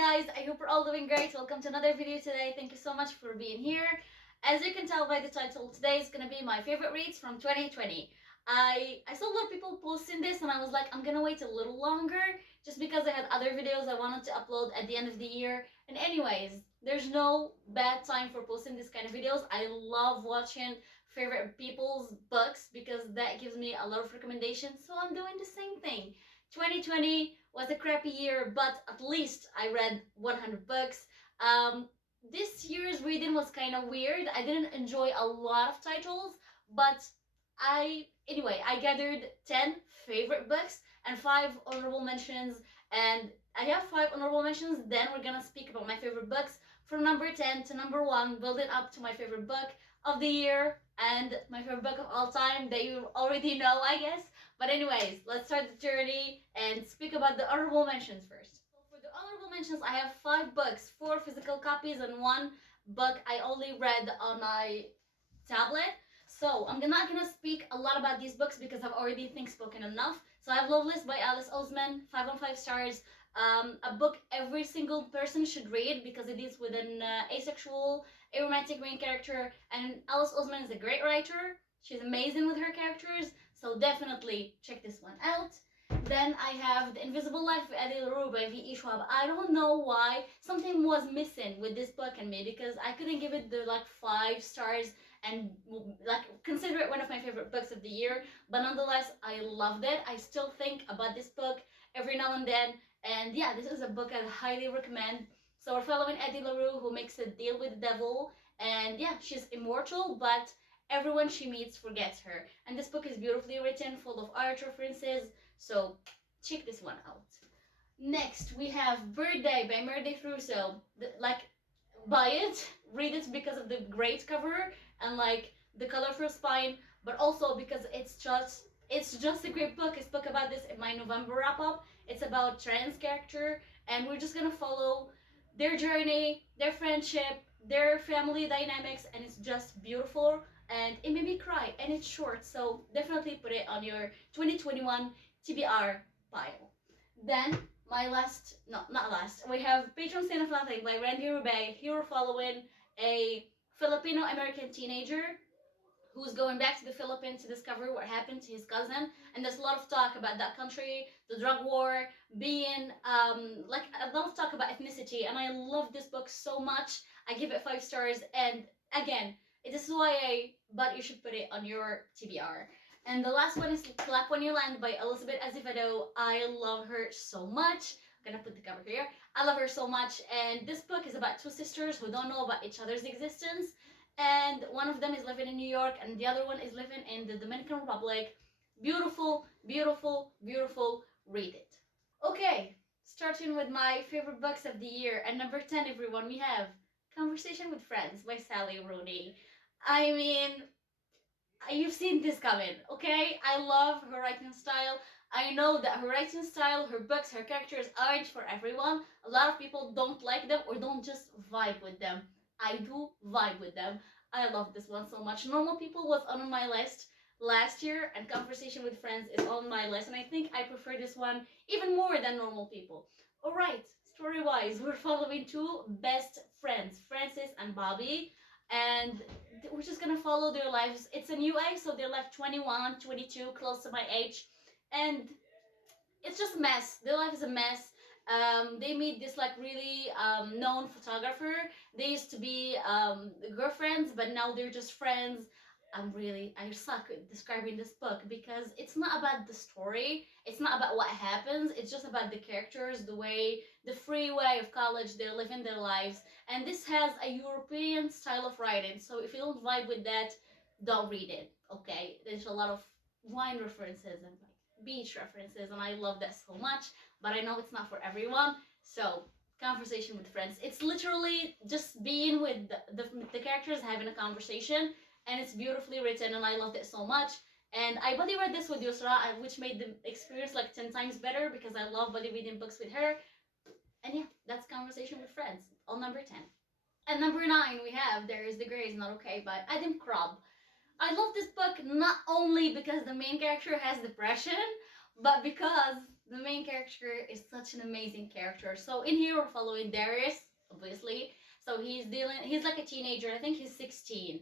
guys, I hope you're all doing great. Welcome to another video today. Thank you so much for being here. As you can tell by the title, today is gonna be my favorite reads from 2020. I saw a lot of people posting this and I was like, I'm gonna wait a little longer just because I had other videos I wanted to upload at the end of the year. And anyways, there's no bad time for posting this kind of videos. I love watching favorite people's books because that gives me a lot of recommendations. So I'm doing the same thing. 2020 was a crappy year, but at least I read 100 books. This year's reading was kind of weird. I didn't enjoy a lot of titles, but I gathered 10 favorite books and 5 honorable mentions, and I have 5 honorable mentions. Then we're gonna speak about my favorite books from number 10 to number 1, building up to my favorite book of the year and my favorite book of all time that you already know, I guess. But anyways, let's start the journey and speak about the honorable mentions first. So for the honorable mentions, I have 5 books, 4 physical copies and 1 book I only read on my tablet. So I'm not gonna speak a lot about these books because I've already think spoken enough. So I have Loveless by Alice Oseman, 5 on 5 stars. A book every single person should read because it is with an asexual, aromantic main character, and Alice Oseman is a great writer. She's amazing with her characters, so definitely check this one out. Then I have The Invisible Life of Eddie LaRue by V.E. Schwab. I don't know why something was missing with this book and me because I couldn't give it the 5 stars and consider it one of my favorite books of the year, but nonetheless I loved it. I still think about this book every now and then, and yeah, this is a book I highly recommend. So we're following Eddie LaRue, who makes a deal with the devil, and yeah, she's immortal, but everyone she meets forgets her. And this book is beautifully written, full of art references, so check this one out. Next, we have Birthday by Meredith Russo. Buy it, read it because of the great cover and the colorful spine, but also because it's just a great book. I spoke about this in my November wrap up. It's about trans character, and we're just gonna follow their journey, their friendship, their family dynamics, and it's just beautiful. And it made me cry, and it's short, so definitely put it on your 2021 TBR pile. Then my last, no, not last, we have Patron Saint of Nothing by Randy Rubey. Here we're following a Filipino American teenager who's going back to the Philippines to discover what happened to his cousin. And there's a lot of talk about that country, the drug war, being a lot of talk about ethnicity. And I love this book so much. I give it 5 stars. And again, this is why but you should put it on your TBR. And the last one is Clap When You Land by Elizabeth Azevedo. I love her so much. I'm gonna put the cover here. I love her so much. And this book is about 2 sisters who don't know about each other's existence, and one of them is living in New York and the other one is living in the Dominican Republic. Beautiful, beautiful, beautiful. Read it. Okay, starting with my favorite books of the year. At number 10, everyone, we have Conversation with Friends by Sally Rooney. I mean, you've seen this coming, okay? I love her writing style. I know that her writing style, her books, her characters aren't for everyone. A lot of people don't like them or don't just vibe with them. I do vibe with them. I love this one so much. Normal People was on my list last year, and Conversation with Friends is on my list, and I think I prefer this one even more than Normal People. Alright, story-wise, we're following 2 best friends, Francis and Bobby, and we're just gonna follow their lives. It's a new age, so they're 21, 22, close to my age, and it's just a mess. Their life is a mess. They meet this really known photographer. They used to be girlfriends, but now they're just friends. I suck at describing this book because it's not about the story. It's not about what happens. It's just about the characters, the free way of college, they're living their lives. And this has a European style of writing. So if you don't vibe with that, don't read it, okay? There's a lot of wine references and beach references, and I love that so much, but I know it's not for everyone. So Conversation with Friends, it's literally just being with the characters having a conversation, and it's beautifully written, and I loved it so much. And I buddy read this with Yusra, which made the experience 10 times better because I love buddy reading books with her. And yeah, that's Conversation with Friends on number 10. At number 9, we have There Is the Grey Is Not Okay by Adam Krob. I love this book not only because the main character has depression, but because the main character is such an amazing character. So in here we're following Darius, obviously. So he's like a teenager. I think he's 16.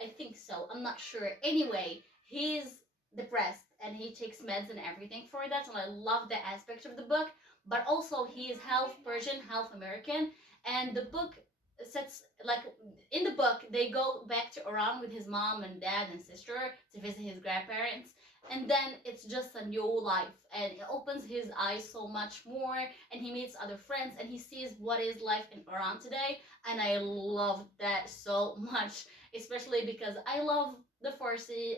I think so. I'm not sure. Anyway, he's depressed and he takes meds and everything for that. And I love that aspect of the book. But also, he is half Persian, half American. And the book sets, like, in the book, they go back to Iran with his mom and dad and sister to visit his grandparents. And then it's just a new life. And it opens his eyes so much more. And he meets other friends and he sees what is life in Iran today. And I love that so much, especially because I love the Farsi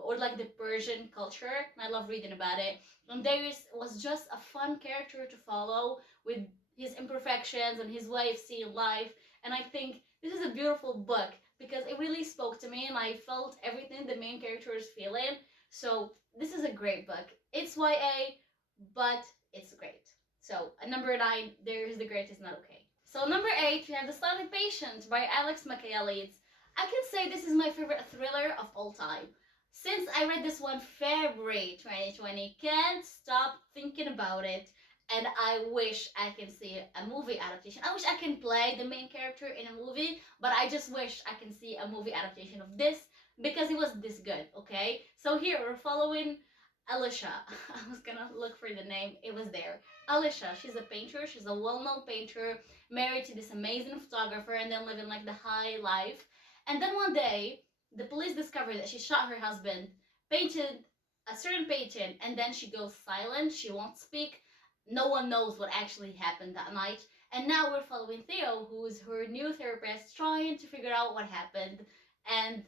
or like the Persian culture. And I love reading about it. And Darius was just a fun character to follow with his imperfections and his way of seeing life. And I think this is a beautiful book because it really spoke to me and I felt everything the main character is feeling. So this is a great book. It's YA, but it's great. So at number 9, There is the Great Is Not Okay. So number 8, we have The Silent Patient by Alex Michaelides. I can say this is my favorite thriller of all time. Since I read this one February 2020, can't stop thinking about it. And I wish I can see a movie adaptation. I wish I can play the main character in a movie, but I just wish I can see a movie adaptation of this because it was this good, okay? So here we're following Alicia. I was gonna look for the name, it was there. Alicia, she's a painter, she's a well-known painter, married to this amazing photographer and then living like the high life. And then one day, the police discovered that she shot her husband, painted a certain painting, and then she goes silent, she won't speak. No one knows what actually happened that night. And now we're following Theo, who's her new therapist, trying to figure out what happened. And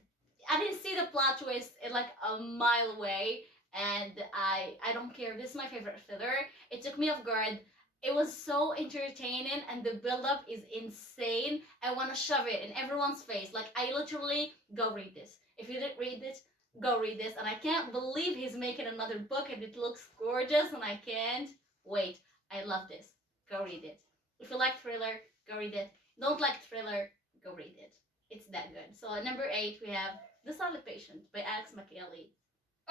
I didn't see the plot twist in like a mile away, and I don't care. This is my favorite thriller. It took me off guard. It was so entertaining and the build-up is insane. I want to shove it in everyone's face. Like, I literally, go read this. If you didn't read it, go read this. And I can't believe he's making another book and it looks gorgeous and I can't wait. I love this. Go read it. If you like thriller, go read it. Don't like thriller, go read it. It's that good. So at number 8, we have The Silent Patient by Alex Michaelides.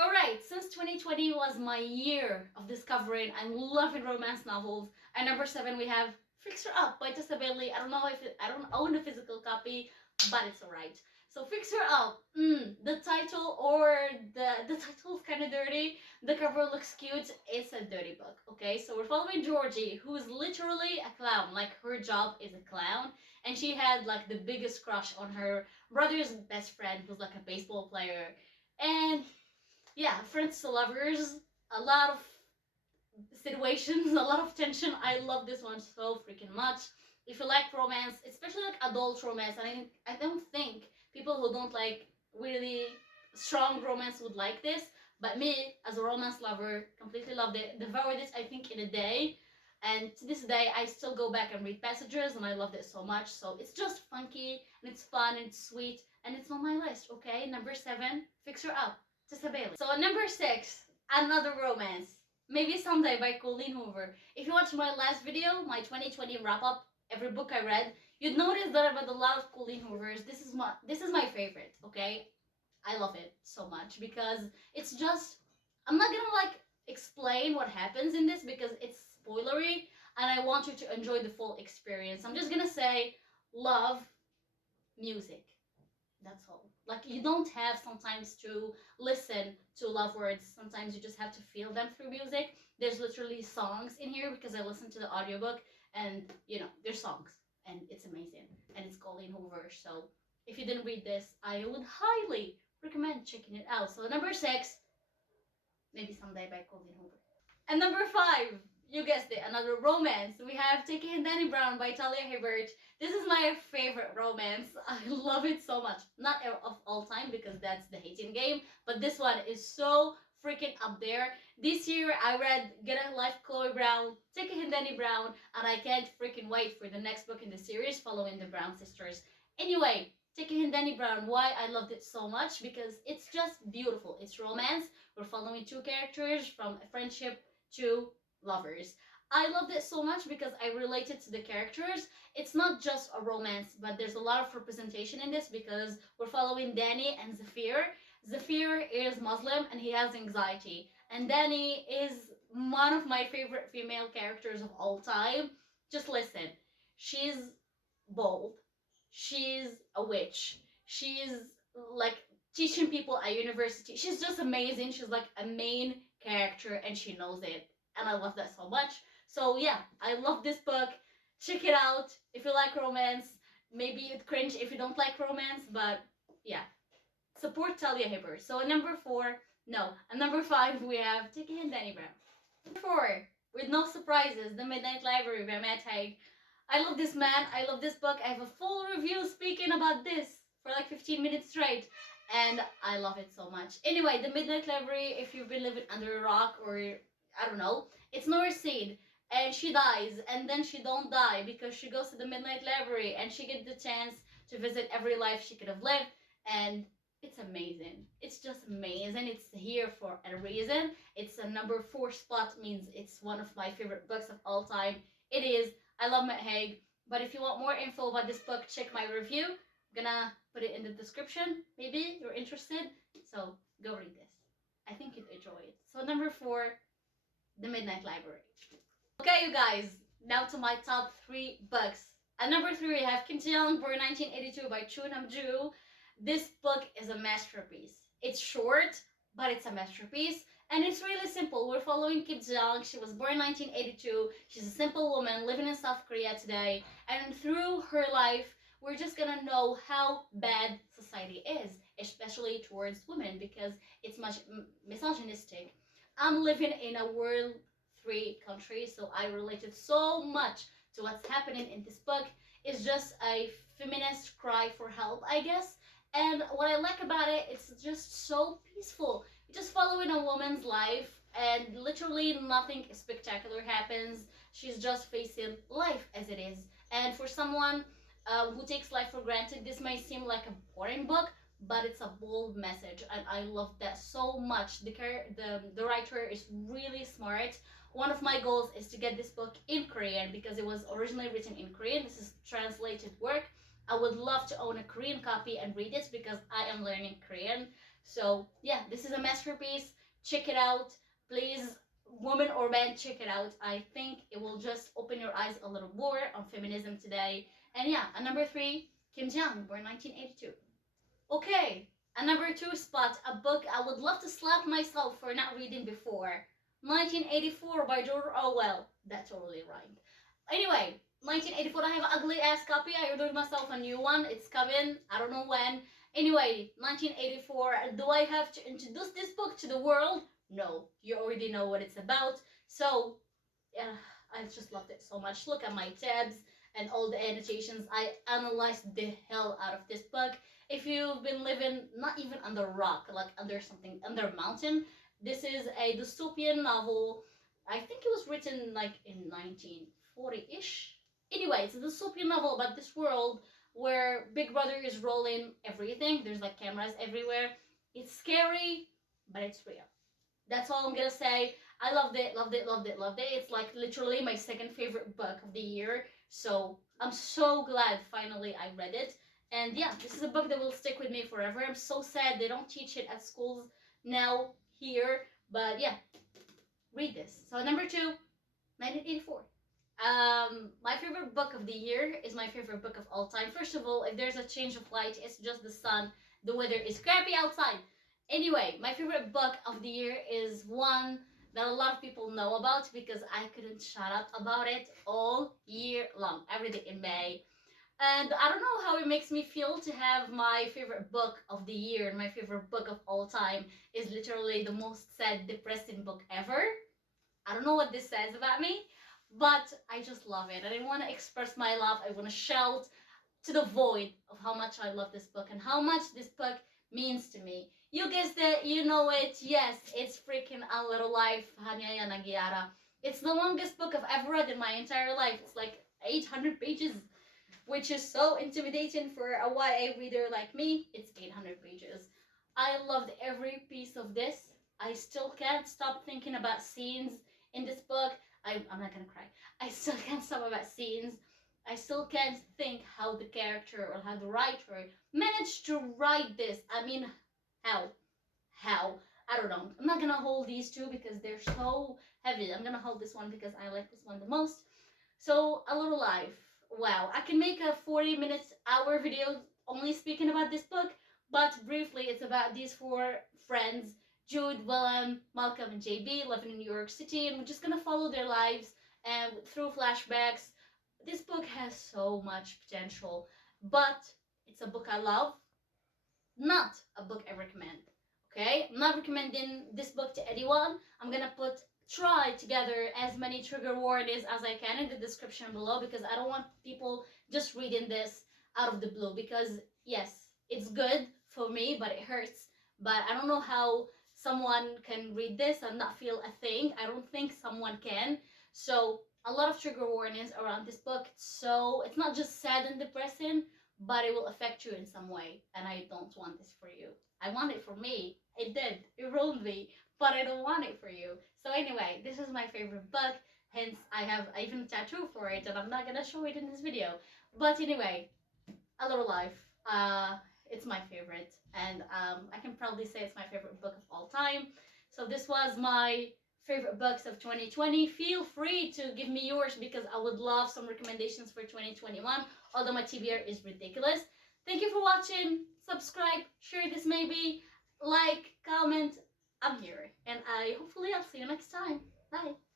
Alright, since 2020 was my year of discovering and loving romance novels, at number 7 we have Fix Her Up by Tessa Bailey. I don't own a physical copy, but it's alright. So Fix Her Up, the title or the title is kind of dirty. The cover looks cute. It's a dirty book, okay? So we're following Georgie, who is literally a clown. Like, her job is a clown, and she had like the biggest crush on her brother's best friend, who's like a baseball player, and yeah, friends to lovers, a lot of situations, a lot of tension. I love this one so freaking much. If you like romance, especially like adult romance, and I don't think people who don't like really strong romance would like this, but me, as a romance lover, completely loved it. Devoured it, I think, in a day. And to this day, I still go back and read passages, and I loved it so much. So it's just funky, and it's fun, and it's sweet, and it's on my list, okay? Number 7, Fix Her Up. Tessa Bailey. So at number 6, another romance. Maybe Someday by Colleen Hoover. If you watched my last video, my 2020 wrap-up, every book I read, you'd notice that I've read a lot of Colleen Hoovers. This is my favorite, okay? I love it so much because it's just, I'm not gonna like explain what happens in this because it's spoilery and I want you to enjoy the full experience. I'm just gonna say love music. That's all. Like, you don't have sometimes to listen to love words. Sometimes you just have to feel them through music. There's literally songs in here because I listened to the audiobook and, you know, there's songs and it's amazing. And it's Colleen Hoover. So if you didn't read this, I would highly recommend checking it out. So number 6, Maybe Someday by Colleen Hoover. And number 5, you guessed it, another romance. We have Take It and Danny Brown by Talia Hibbert. This is my favorite romance. I love it so much. Not of all time because that's the hating game, but this one is so freaking up there. This year I read Get a Life Chloe Brown, Take It and Danny Brown, and I can't freaking wait for the next book in the series following the Brown sisters. Anyway, Take It and Danny Brown, why I loved it so much? Because it's just beautiful. It's romance. We're following 2 characters from a friendship to lovers. I loved it so much because I related to the characters. It's not just a romance, but there's a lot of representation in this because we're following Dani and Zafir. Zafir is Muslim and he has anxiety, and Dani is one of my favorite female characters of all time. Just listen. She's bold. She's a witch. She's like teaching people at university. She's just amazing. She's like a main character and she knows it. And I love that so much. So yeah, I love this book. Check it out if you like romance. Maybe you'd cringe if you don't like romance, but yeah. Support Talia Hibber. So at number 4, no, at number 5 we have Take a Hint, Dani Brown. Number 4, with no surprises, The Midnight Library by Matt Haig. I love this man. I love this book. I have a full review speaking about this for like 15 minutes straight. And I love it so much. Anyway, The Midnight Library, if you've been living under a rock or, I don't know, it's Nora Seed. And she dies. And then she don't die because she goes to the Midnight Library and she gets the chance to visit every life she could have lived. And it's amazing. It's just amazing. It's here for a reason. It's a number 4 spot, means it's one of my favorite books of all time. It is. I love Matt Haig. But if you want more info about this book, check my review. I'm gonna put it in the description. Maybe you're interested. So go read this. I think you'd enjoy it. So number 4, The Midnight Library. Okay, you guys. Now to my top 3 books. At number 3, we have Kim Ji-young, born 1982 by Choo Nam-joo. This book is a masterpiece. It's short, but it's a masterpiece. And it's really simple. We're following Kim Ji-young. She was born in 1982. She's a simple woman living in South Korea today. And through her life, we're just gonna know how bad society is, especially towards women, because it's much misogynistic. I'm living in a World 3 country, so I related so much to what's happening in this book. It's just a feminist cry for help, I guess. And what I like about it, it's just so peaceful. You're just following a woman's life and literally nothing spectacular happens. She's just facing life as it is. And for someone who takes life for granted, this may seem like a boring book, but it's a bold message. And I love that so much. The writer is really smart. One of my goals is to get this book in Korean because it was originally written in Korean. This is translated work. I would love to own a Korean copy and read it because I am learning Korean. So yeah, this is a masterpiece. Check it out. Please, woman or man, check it out. I think it will just open your eyes a little more on feminism today. And yeah, at number 3, Kim Ji-young, born 1982. Okay, at number 2 spot, a book I would love to slap myself for not reading before. 1984 by George Orwell. That totally rhymed. Anyway, 1984, I have an ugly ass copy. I ordered myself a new one. It's coming. I don't know when. Anyway, 1984. Do I have to introduce this book to the world? No. You already know what it's about. So, yeah, I just loved it so much. Look at my tabs and all the annotations. I analyzed the hell out of this book. If you've been living not even under a rock, like under something, under a mountain, this is a dystopian novel. I think it was written like in 1940-ish. Anyway, it's a dystopian novel about this world where Big Brother is rolling everything. There's like cameras everywhere. It's scary, but it's real. That's all I'm gonna say. I loved it, loved it, loved it, loved it. It's like literally my second favorite book of the year. So I'm so glad finally I read it. And yeah, this is a book that will stick with me forever. I'm so sad they don't teach it at schools now here. But yeah, read this. So number 2, 1984. My favorite book of the year is my favorite book of all time. First of all, if there's a change of light, it's just the sun. The weather is crappy outside. Anyway, my favorite book of the year is one that a lot of people know about because I couldn't shut up about it all year long. I read it in May. And I don't know how it makes me feel to have my favorite book of the year and my favorite book of all time is literally the most sad, depressing book ever. I don't know what this says about me, but I just love it. And I want to express my love. I want to shout to the void of how much I love this book and how much this book means to me. You guessed it, you know it. Yes, it's freaking A Little Life, Hanyaya Nagiara. It's the longest book I've ever read in my entire life. It's like 800 pages, which is so intimidating for a YA reader like me. It's 800 pages. I loved every piece of this. I still can't stop thinking about scenes in this book. I'm not gonna cry. I still can't stop about scenes. I still can't think how the character or how the writer managed to write this. I mean, how? I don't know. I'm not gonna hold these two because they're so heavy. I'm gonna hold this one because I like this one the most. So, A Little Life. Wow, I can make a 40 minutes hour video only speaking about this book, but briefly, it's about these four friends, Jude, Willem, Malcolm, and JB, living in New York City, and we're just gonna follow their lives and through flashbacks. This book has so much potential, but it's a book I love, not a book I recommend. Okay, I'm not recommending this book to anyone. I'm gonna try together as many trigger warnings as I can in the description below because I don't want people just reading this out of the blue. Because yes, it's good for me, but it hurts. But I don't know how someone can read this and not feel a thing. I don't think someone can. So a lot of trigger warnings around this book. So it's not just sad and depressing, but it will affect you in some way, and I don't want this for you. I want it for me. It did. It ruined me, but I don't want it for you. So anyway, this is my favorite book. Hence, I have even a tattoo for it, and I'm not gonna show it in this video. But anyway, A Little Life. It's my favorite, and I can probably say it's my favorite book of all time. So this was my favorite books of 2020. Feel free to give me yours because I would love some recommendations for 2021, although my TBR is ridiculous. Thank you for watching. Subscribe, share this maybe, like, comment. I'm here, and hopefully I'll see you next time. Bye.